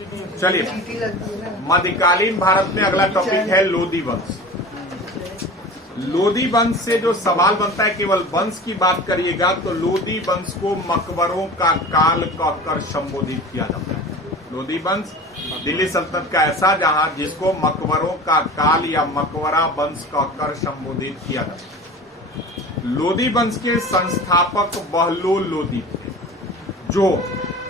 चलिए, मध्यकालीन भारत में अगला टॉपिक है लोदी वंश। लोदी वंश से जो सवाल बनता है, केवल वंश की बात करिएगा तो लोदी वंश को मकबरों का काल कहकर संबोधित किया जाता है। लोदी वंश दिल्ली सल्तनत का ऐसा जहां जिसको मकबरों का काल या मकबरा वंश कहकर संबोधित किया जाता है। लोदी वंश के संस्थापक बहलोल लोदी थे, जो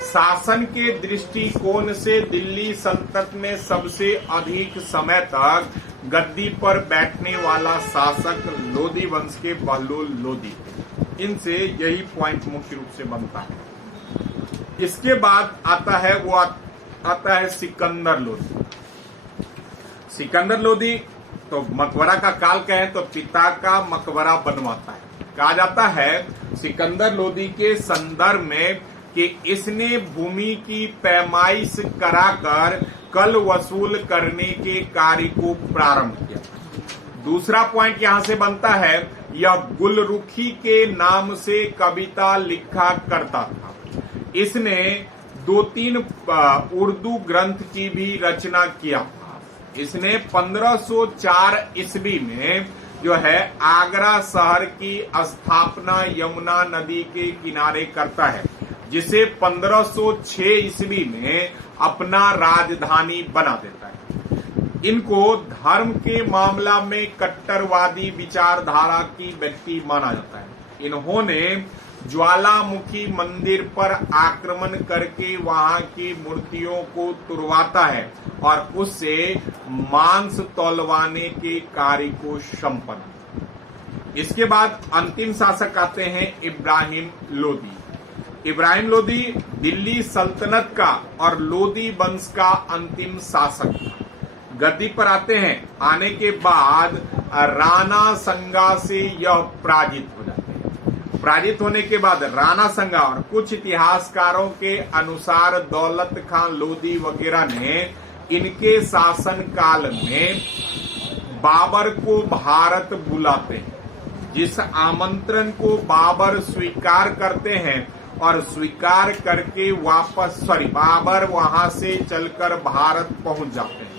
शासन के दृष्टिकोण से दिल्ली सल्तनत में सबसे अधिक समय तक गद्दी पर बैठने वाला शासक लोदी वंश के बहलोल लोदी थे। इनसे यही पॉइंट मुख्य रूप से बनता है। इसके बाद आता है सिकंदर लोदी। सिकंदर लोदी तो मकबरा का काल कहें तो पिता का मकबरा बनवाता है। कहा जाता है सिकंदर लोदी के संदर्भ में कि इसने भूमि की पैमाइश कराकर कल वसूल करने के कार्य को प्रारंभ किया। दूसरा पॉइंट यहां से बनता है, यह गुलरुखी के नाम से कविता लिखा करता था। इसने 2-3 उर्दू ग्रंथ की भी रचना किया। इसने 1504 ईस्वी में जो है आगरा शहर की स्थापना यमुना नदी के किनारे करता है, जिसे 1506 ईस्वी में अपना राजधानी बना देता है। इनको धर्म के मामला में कट्टरवादी विचारधारा की व्यक्ति माना जाता है। इन्होंने ज्वालामुखी मंदिर पर आक्रमण करके वहां की मूर्तियों को तुड़वाता है और उससे मांस तौलवाने के कार्य को संपन्न। इसके बाद अंतिम शासक आते हैं इब्राहिम लोदी। इब्राहिम लोदी दिल्ली सल्तनत का और लोदी वंश का अंतिम शासक था। गद्दी पर आते हैं, आने के बाद राणा संगा से यह पराजित हो जाते हैं। पराजित होने के बाद राणा संगा और कुछ इतिहासकारों के अनुसार दौलत खान लोदी वगैरह ने इनके शासन काल में बाबर को भारत बुलाते हैं, जिस आमंत्रण को बाबर स्वीकार करते हैं और स्वीकार करके बाबर वहां से चलकर भारत पहुंच जाते हैं,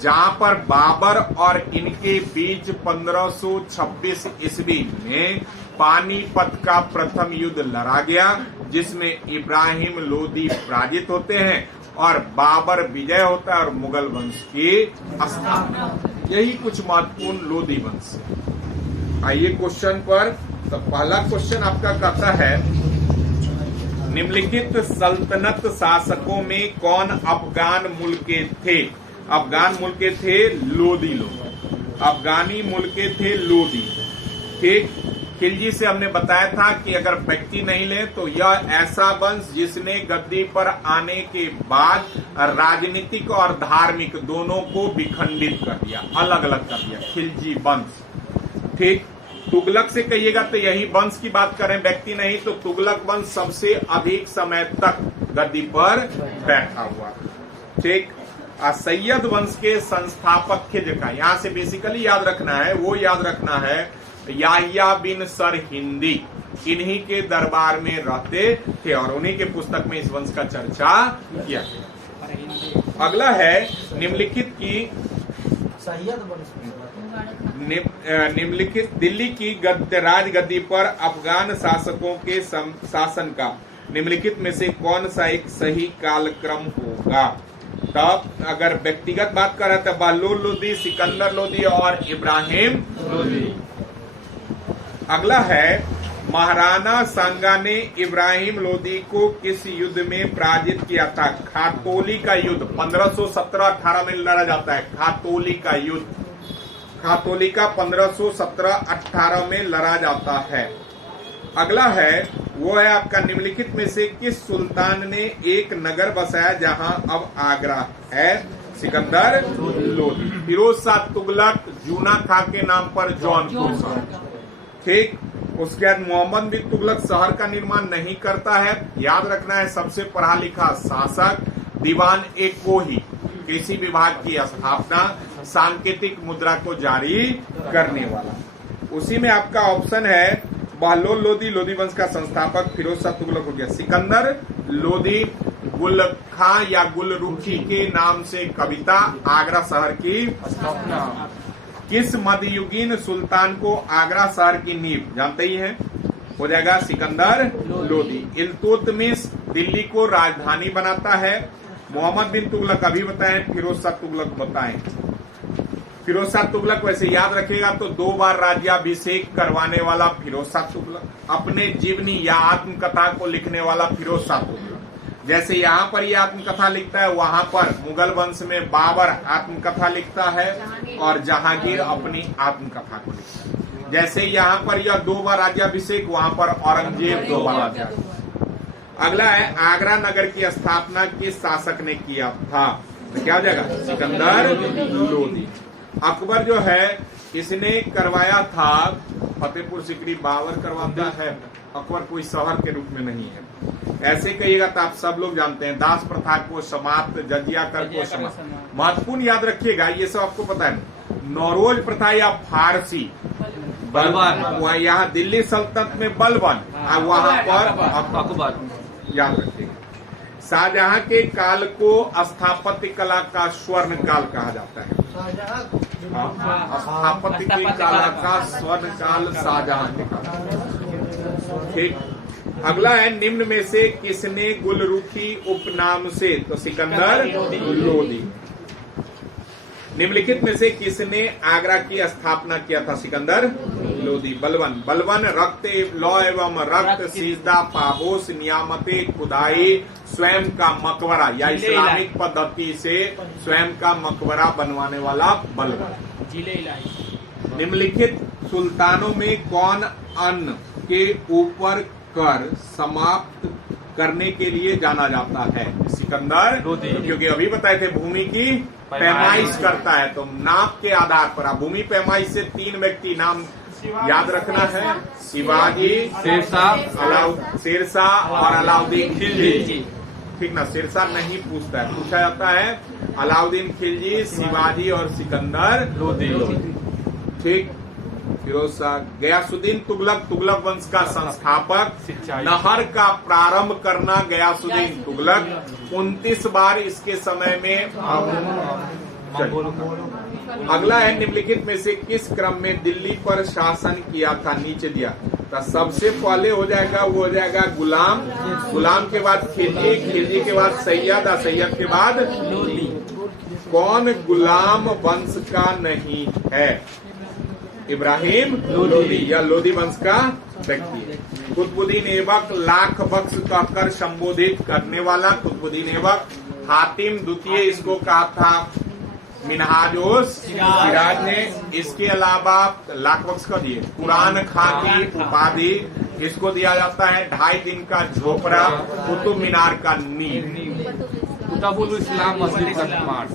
जहां पर बाबर और इनके बीच 1526 ईस्वी में पानीपत का प्रथम युद्ध लड़ा गया, जिसमें इब्राहिम लोदी पराजित होते हैं और बाबर विजय होता है और मुगल वंश की स्थापना। यही कुछ महत्वपूर्ण लोदी वंश। आइए क्वेश्चन पर। तो पहला क्वेश्चन आपका कहता है, निम्नलिखित सल्तनत शासकों में कौन अफगान मूल के थे? अफगान मूल के थे लोदी लोग। अफगानी मूल के थे लोदी। ठीक, खिलजी से हमने बताया था कि अगर व्यक्ति नहीं ले तो यह ऐसा वंश जिसने गद्दी पर आने के बाद राजनीतिक और धार्मिक दोनों को विखंडित कर दिया, अलग अलग कर दिया, खिलजी वंश। ठीक, तुगलक से कहिएगा तो यही वंश की बात करें, व्यक्ति नहीं तो तुगलक वंश सबसे अधिक समय तक गद्दी पर बैठा हुआ। ठीक, सैयद वंश के संस्थापक खिजका, यहां से बेसिकली याद रखना है, वो याद रखना है याहिया बिन सर हिंदी, इन्हीं के दरबार में रहते थे और उन्हीं के पुस्तक में इस वंश का चर्चा किया गया। अगला है निम्नलिखित की निम्नलिखित दिल्ली की राज गद्दी पर अफगान शासकों के शासन का निम्नलिखित में से कौन सा एक सही कालक्रम होगा? तब अगर व्यक्तिगत बात कर रहे थे बहलोल लोदी, सिकंदर लोदी और इब्राहिम लोदी। अगला है, महाराणा सांगा ने इब्राहिम लोदी को किस युद्ध में पराजित किया था? खातौली का युद्ध 1517-18 में लड़ा जाता है। खातौली का युद्ध, खातौली का 1517-18 में लड़ा जाता है। अगला है, वो है आपका निम्नलिखित में से किस सुल्तान ने एक नगर बसाया जहां अब आगरा है? सिकंदर लोदी। फिरोज शाह तुगलक जूना खां के नाम पर जौनपुर। ठीक, उसके बाद मोहम्मद बिन तुगलक शहर का निर्माण नहीं करता है। याद रखना है, सबसे पढ़ा लिखा शासक दीवान ए कोही, कृषि विभाग की स्थापना, सांकेतिक मुद्रा को जारी करने वाला। उसी में आपका ऑप्शन है बहलोल लोदी, लोदी वंश का संस्थापक फिरोज शाह तुगलक हो गया। सिकंदर लोदी गुल खां या गुलरुखी के नाम से कविता आगरा शहर की स्थापना। किस मध्ययुगीन सुल्तान को आगरा शहर की नींव जानते ही हैं? हो जाएगा सिकंदर लोदी। इल्तुतमिश दिल्ली को राजधानी बनाता है। मोहम्मद बिन तुगलक अभी बताएं, फिरोज शाह तुगलक बताएं। फिरोज शाह तुगलक वैसे याद रखेगा तो 2 बार राज्याभिषेक करवाने वाला फिरोज शाह तुगलक, अपने जीवनी या आत्मकथा को लिखने वाला फिरोज शाह तुगलक। जैसे यहाँ पर ये आत्मकथा लिखता है, वहां पर मुगल वंश में बाबर आत्मकथा लिखता है और जहांगीर अपनी आत्मकथा को लिखता है। जैसे यहाँ पर यह 2 बार राज्याभिषेक, वहां पर औरंगजेब 2 बार राज्याभिषेक। अगला है आगरा नगर की स्थापना किस शासक ने किया था? तो क्या हो जाएगा? सिकंदर लोदी। अकबर जो है इसने करवाया था, फतेहपुर सिकरी बाबर करवाता है, अकबर कोई शहर के रूप में नहीं है। ऐसे कहिएगा तो आप सब लोग जानते हैं, दास प्रथा को समाप्त, जजिया कर को समाप्त। महत्वपूर्ण याद रखिएगा, ये सब आपको पता है। नौरोज प्रथा या फारसी बलबन, यहाँ दिल्ली सल्तनत में बलबन, वहां पर अकबर, याद रखिएगा। शाहजहां के काल को स्थापत्य कला का स्वर्ण काल कहा जाता है। स्थापत्य की कला का स्वर्ण काल शाहजहां के काल। ठीक। अगला है निम्न में से किसने गुलरुखी उपनाम से? तो सिकंदर लोदी। निम्नलिखित में से किसने आगरा की स्थापना किया था? सिकंदर लोदी। बलबन। बलबन रक्त लौ एवं रक्त सीधा पाबोस नियामते खुदाई स्वयं का मकबरा या इस्लामिक पद्धति से स्वयं का मकबरा बनवाने वाला बलबन। निम्नलिखित सुल्तानों में कौन अन्न के ऊपर कर समाप्त करने के लिए जाना जाता है? सिकंदर लोदी। क्योंकि अभी बताए थे भूमि की पैमाइश करता है, तो नाप के आधार पर आप भूमि पैमाइश से 3 व्यक्ति नाम याद रखना है, शिवाजी, शेरशाह और अलाउद्दीन खिलजी। ठीक ना? शेरशाह नहीं पूछता है, पूछा जाता है अलाउद्दीन खिलजी, शिवाजी और सिकंदर लोदी। ठीक। फिरोज शाह। गयासुद्दीन तुगलक, तुगलक वंश का संस्थापक। नहर का प्रारंभ करना गयासुद्दीन तुगलक। 29 बार इसके समय में। अगला है निम्नलिखित में से किस क्रम में दिल्ली पर शासन किया था? नीचे दिया। तो सबसे पहले हो जाएगा, वो हो जाएगा गुलाम, गुलाम के बाद खिलजी, खिलजी के बाद सैयद, सैयद के बाद लोदी। कौन गुलाम वंश का नहीं है? इब्राहिम लोदी या लोदी वंश का व्यक्ति है। कुतुबुद्दीन ऐबक लाख बख्श कहकर संबोधित करने वाला कुतुबुद्दीन ऐबक। हातिम द्वितीय इसको कहा था मिनहाजुस सिराज ने। इसके अलावा लाख बख्श का दिए। कुरान खां की उपाधि इसको दिया जाता है। 2.5 दिन का झोपड़ा, कुतुब मीनार का नींव, कुतुबुल इस्लाम मस्जिद का निर्माण।